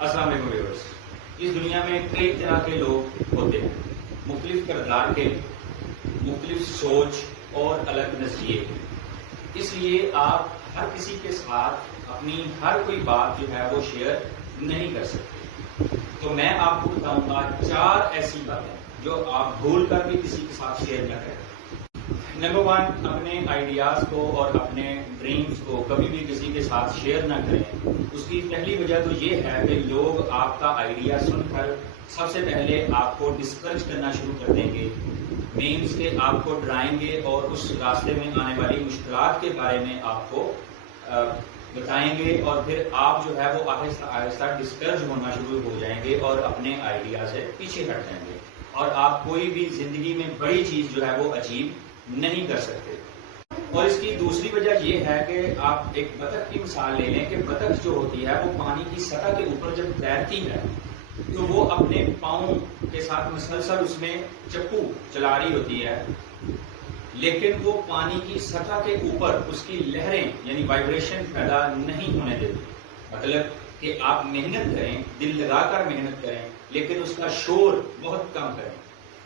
السلام علیکم ویورز۔ اس دنیا میں کئی طرح کے لوگ ہوتے ہیں، مختلف کردار کے، مختلف سوچ اور الگ نظریے۔ اس لیے آپ ہر کسی کے ساتھ اپنی ہر کوئی بات جو ہے وہ شیئر نہیں کر سکتے۔ تو میں آپ کو بتاؤں گا 4 ایسی باتیں جو آپ بھول کر بھی کسی کے ساتھ شیئر نہ کریں۔ نمبر 1، اپنے آئیڈیاز کو اور اپنے ڈریمز کو کبھی بھی کسی کے ساتھ شیئر نہ کریں۔ اس کی پہلی وجہ تو یہ ہے کہ لوگ آپ کا آئیڈیا سن کر سب سے پہلے آپ کو ڈسکریج کرنا شروع کر دیں گے، مینس کہ آپ کو ڈرائیں گے اور اس راستے میں آنے والی مشکلات کے بارے میں آپ کو بتائیں گے، اور پھر آپ جو ہے وہ آہستہ آہستہ ڈسکریج ہونا شروع ہو جائیں گے اور اپنے آئیڈیا سے پیچھے ہٹ جائیں گے، اور آپ کوئی بھی زندگی میں بڑی چیز جو ہے وہ اچیو نہیں کر سکتے۔ اور اس کی دوسری وجہ یہ ہے کہ آپ ایک بطخ کی مثال لے لیں کہ بطخ جو ہوتی ہے وہ پانی کی سطح کے اوپر جب تیرتی ہے تو وہ اپنے پاؤں کے ساتھ مسلسل اس میں چپو چلا رہی ہوتی ہے، لیکن وہ پانی کی سطح کے اوپر اس کی لہریں یعنی وائبریشن پیدا نہیں ہونے دیتی۔ مطلب کہ آپ محنت کریں، دل لگا کر محنت کریں، لیکن اس کا شور بہت کم کریں،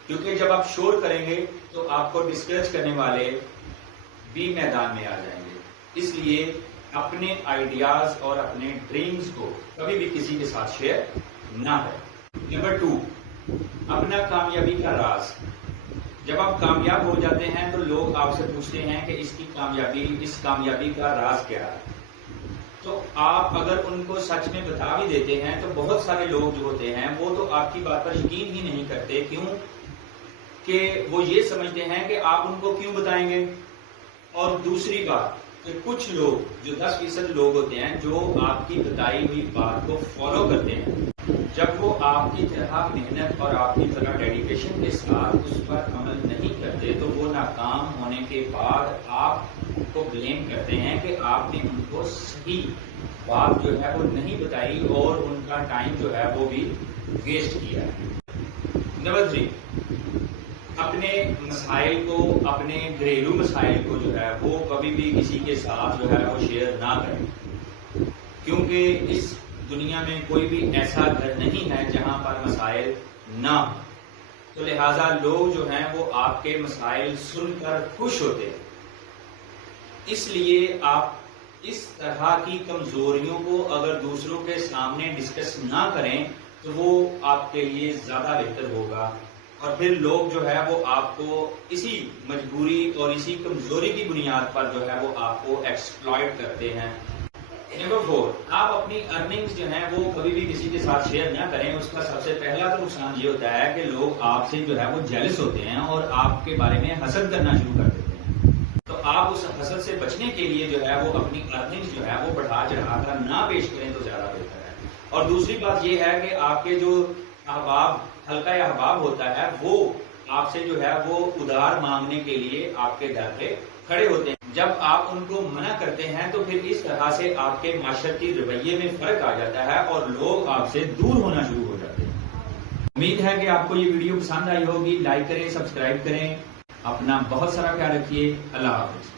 کیونکہ جب آپ شور کریں گے تو آپ کو ڈسکریج کرنے والے بھی میدان میں آ جائیں گے۔ اس لیے اپنے آئیڈیاز اور اپنے ڈریمز کو کبھی بھی کسی کے ساتھ شیئر نہ کریں۔ نمبر 2، اپنا کامیابی کا راز۔ جب آپ کامیاب ہو جاتے ہیں تو لوگ آپ سے پوچھتے ہیں کہ اس کامیابی کا راز کیا ہے۔ تو آپ اگر ان کو سچ میں بتا بھی دیتے ہیں تو بہت سارے لوگ جو ہوتے ہیں وہ تو آپ کی بات پر یقین ہی نہیں کرتے، کیوں کہ وہ یہ سمجھتے ہیں کہ آپ ان کو کیوں بتائیں گے۔ اور دوسری بات کہ کچھ لوگ جو 10% لوگ ہوتے ہیں جو آپ کی بتائی ہوئی بات کو فالو کرتے ہیں، جب وہ آپ کی طرح محنت اور آپ کی طرح ڈیڈیکیشن کے ساتھ اس پر عمل نہیں کرتے تو وہ ناکام ہونے کے بعد آپ کو بلیم کرتے ہیں کہ آپ نے ان کو صحیح بات جو ہے وہ نہیں بتائی اور ان کا ٹائم جو ہے وہ بھی ویسٹ کیا ہے۔ نمبر 3، اپنے مسائل کو، اپنے گھریلو مسائل کو جو ہے وہ کبھی بھی کسی کے ساتھ جو ہے وہ شیئر نہ کریں، کیونکہ اس دنیا میں کوئی بھی ایسا گھر نہیں ہے جہاں پر مسائل نہ ہوں۔ تو لہٰذا لوگ جو ہیں وہ آپ کے مسائل سن کر خوش ہوتے ہیں۔ اس لیے آپ اس طرح کی کمزوریوں کو اگر دوسروں کے سامنے ڈسکس نہ کریں تو وہ آپ کے لیے زیادہ بہتر ہوگا، اور پھر لوگ جو ہے وہ آپ کو اسی مجبوری اور اسی کمزوری کی بنیاد پر جو ہے وہ آپ کو ایکسپلائٹ کرتے ہیں۔ نمبر 4، آپ اپنی ارننگز جو ہیں وہ کبھی بھی کسی کے ساتھ شیئر نہ کریں۔ اس کا سب سے پہلا تو نقصان یہ ہوتا ہے کہ لوگ آپ سے جو ہے وہ جیلس ہوتے ہیں اور آپ کے بارے میں حسد کرنا شروع کر دیتے ہیں۔ تو آپ اس حسد سے بچنے کے لیے جو ہے وہ اپنی ارننگز جو ہے وہ بڑھا چڑھا کر نہ پیش کریں تو زیادہ بہتر ہے۔ اور دوسری بات یہ ہے کہ آپ کے جو حلقہ احباب ہوتا ہے وہ آپ سے جو ہے وہ ادھار مانگنے کے لیے آپ کے در پہ کھڑے ہوتے ہیں۔ جب آپ ان کو منع کرتے ہیں تو پھر اس طرح سے آپ کے معاشرتی رویے میں فرق آ جاتا ہے اور لوگ آپ سے دور ہونا شروع ہو جاتے ہیں۔ امید ہے کہ آپ کو یہ ویڈیو پسند آئی ہوگی۔ لائک کریں، سبسکرائب کریں، اپنا بہت سارا خیال رکھیے۔ اللہ حافظ۔